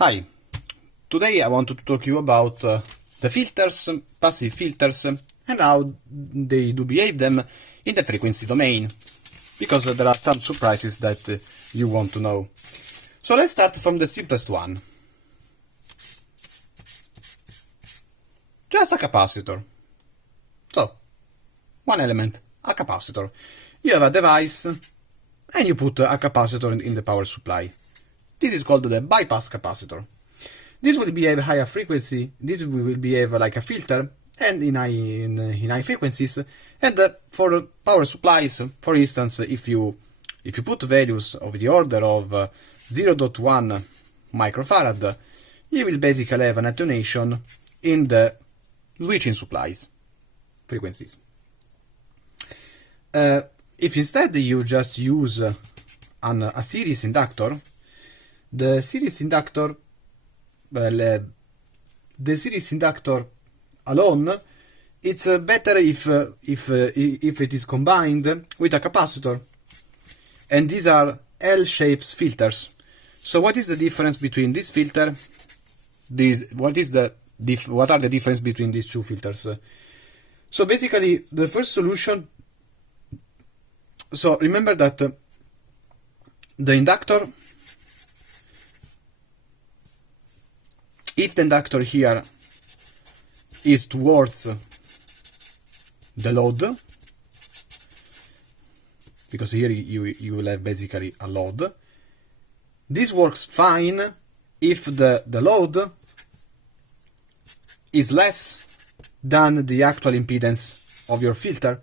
Hi, today I want to talk to you about the filters, passive filters, and how they do behave them in the frequency domain, because there are some surprises that you want to know. So let's start from the simplest one. Just a capacitor. So, one element, a capacitor. You have a device, and you put a capacitor in the power supply. This is called the bypass capacitor. This will behave higher frequency, this will behave like a filter, and in high frequencies. And for power supplies, for instance, if you put values of the order of 0.1 microfarad, you will basically have an attenuation in the switching supplies frequencies. If instead you just use a series inductor, the series inductor alone, it's better if it is combined with a capacitor, and these are L-shaped filters. So what is the difference between this filter? What are the difference between these two filters? So basically, the first solution. So remember that the inductor. If the inductor here is towards the load, because here you will have basically a load, this works fine if the load is less than the actual impedance of your filter,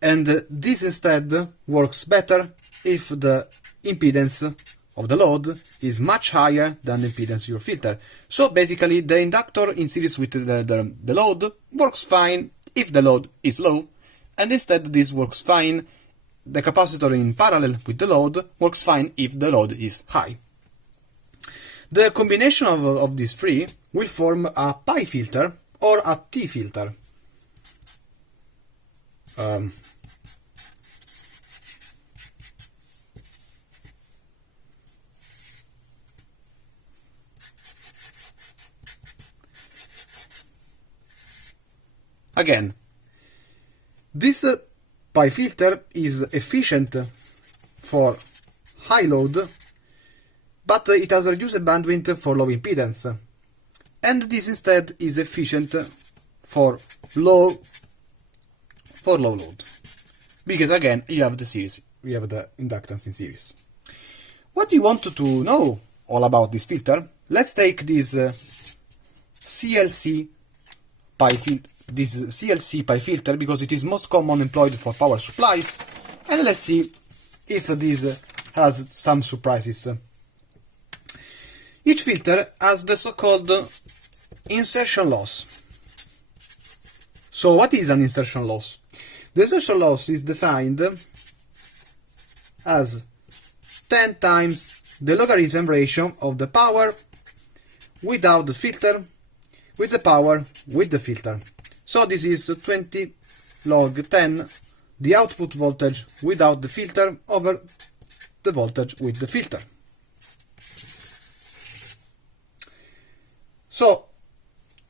and this instead works better if the impedance of the load is much higher than the impedance of your filter. So basically the inductor in series with the load works fine if the load is low, and instead this works fine, the capacitor in parallel with the load works fine if the load is high. The combination of these three will form a pi filter or a T filter. Again, this pi filter is efficient for high load, but it has a reduced bandwidth for low impedance, and this instead is efficient for low load, because again you have the series, you have the inductance in series. What do you want to know all about this filter? Let's take this CLC pi filter. This CLC pi filter, because it is most common employed for power supplies, and let's see if this has some surprises. Each filter has the so-called insertion loss. So what is an insertion loss? The insertion loss is defined as 10 times the logarithm ratio of the power without the filter with the power with the filter. So this is 20 log 10, the output voltage without the filter over the voltage with the filter. So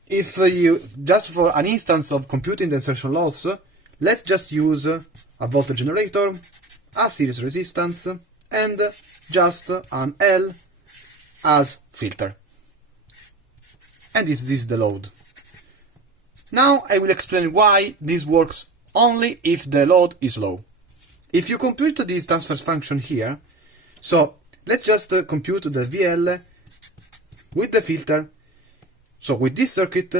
if you, just for an instance of computing the insertion loss, let's just use a voltage generator, a series resistance, and just an L as filter. And this is the load. Now I will explain why this works only if the load is low. If you compute this transfer function here, so let's just compute the VL with the filter, so with this circuit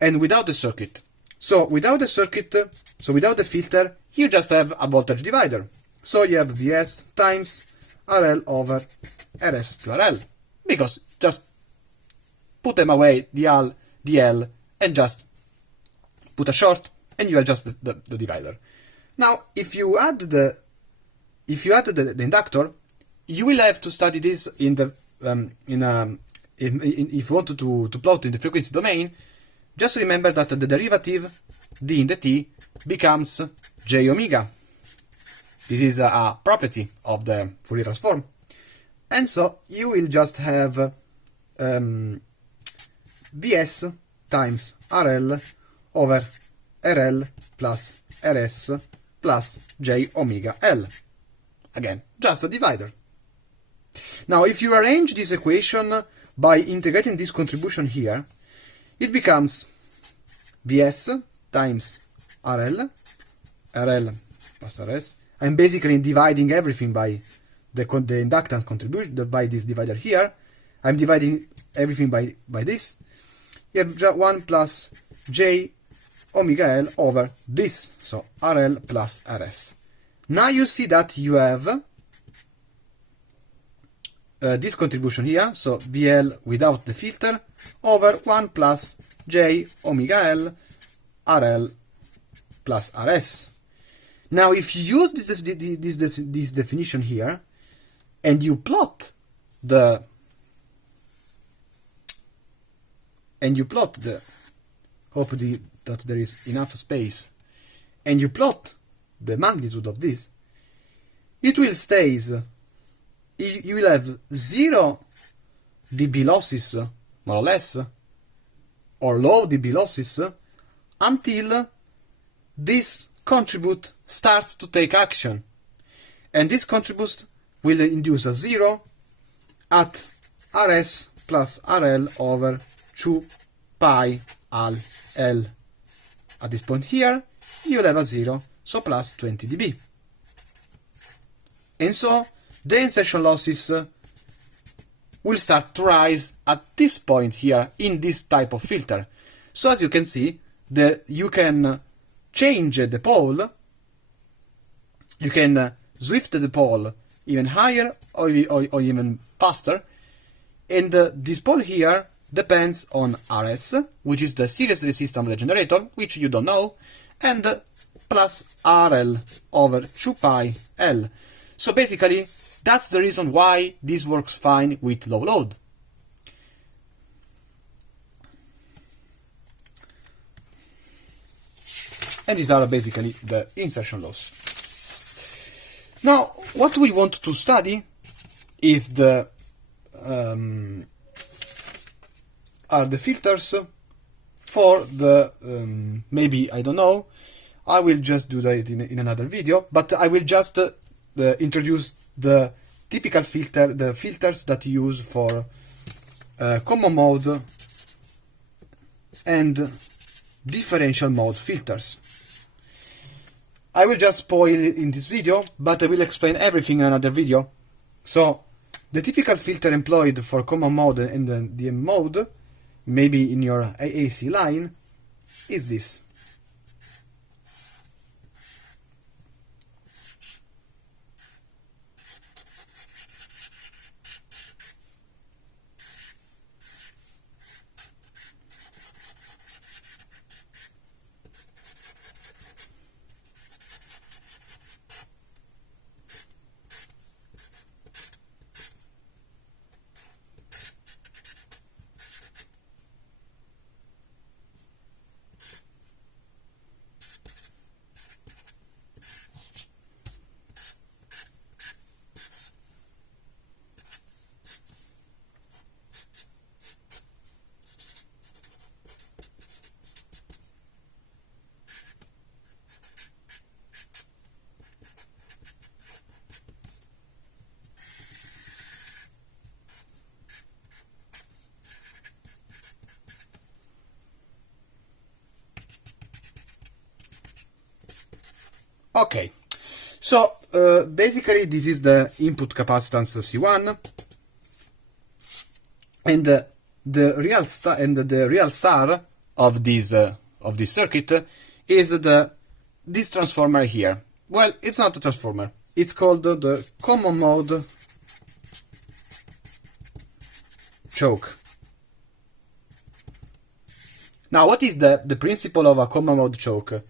and without the circuit. So without the circuit, so without the filter, you just have a voltage divider. So you have Vs times RL over Rs plus RL, because just put them away, the L, and just put a short, and you adjust the divider. Now, if you add the inductor, you will have to study this in the if you want to plot in the frequency domain. Just remember that the derivative d in the t becomes j omega. This is a property of the Fourier transform, and so you will just have Vs times RL over RL plus RS plus J omega L. Again, just a divider. Now, if you arrange this equation by integrating this contribution here, it becomes Vs times RL, RL plus RS. I'm basically dividing everything by the inductance contribution, by this divider here. I'm dividing everything by this. You have 1 plus J omega L over this, so RL plus RS. Now you see that you have this contribution here, so BL without the filter, over 1 plus J omega L RL plus RS. Now if you use this definition here, and you plot the hopefully that there is enough space, and you plot the magnitude of this, it will stays, you will have 0 dB losses, more or less, or low dB losses, until this contribute starts to take action. And this contribute will induce a 0 at RS plus RL over 2 pi al L. At this point here, you will have a 0, so plus 20 dB. And so, the insertion losses will start to rise at this point here in this type of filter. So as you can see, you can change the pole, you can swift the pole even higher or even faster, and this pole here depends on RS, which is the series resistance of the generator, which you don't know, and plus RL over 2 pi L. So basically, that's the reason why this works fine with low load. And these are basically the insertion loss. Now, what we want to study is are the filters for the maybe, I don't know, I will just do that in another video, but I will just introduce the typical the filters that you use for common mode and differential mode filters. I will just spoil it in this video, but I will explain everything in another video. So, the typical filter employed for common mode and the DM mode, maybe in your AAC line, is this. Okay, so basically this is the input capacitance C1, and the real star of this circuit is this transformer here. Well, it's not a transformer. It's called the common mode choke. Now, what is the principle of a common mode choke?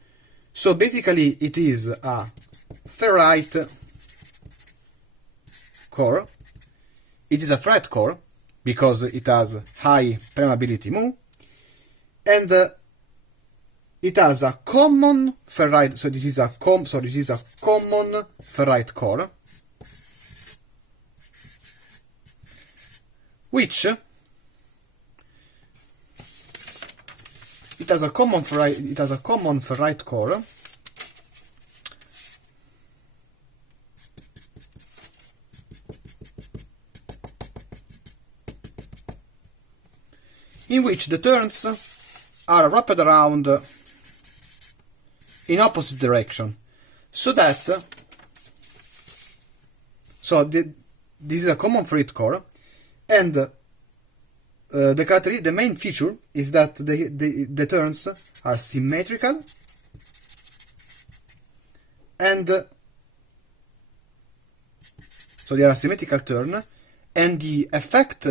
So basically it is a ferrite core. It is a ferrite core because it has high permeability mu, and it has a common ferrite. So this is a common ferrite core, which it has a common ferrite core, in which the turns are wrapped around in opposite direction, so that this is a common ferrite core, and the main feature is that the turns are symmetrical, and so they are a symmetrical turn, and the effect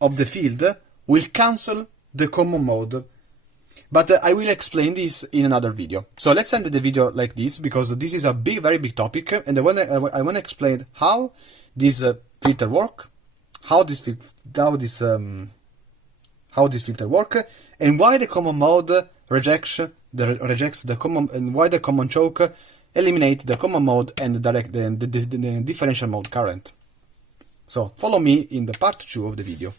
of the field will cancel the common mode. But I will explain this in another video. So let's end the video like this, because this is a very big topic, and I want to explain how this filter work, how this filter work, and why the common mode rejects the common, and why the common choke eliminate the common mode and the differential mode current. So follow me in the part 2 of the video.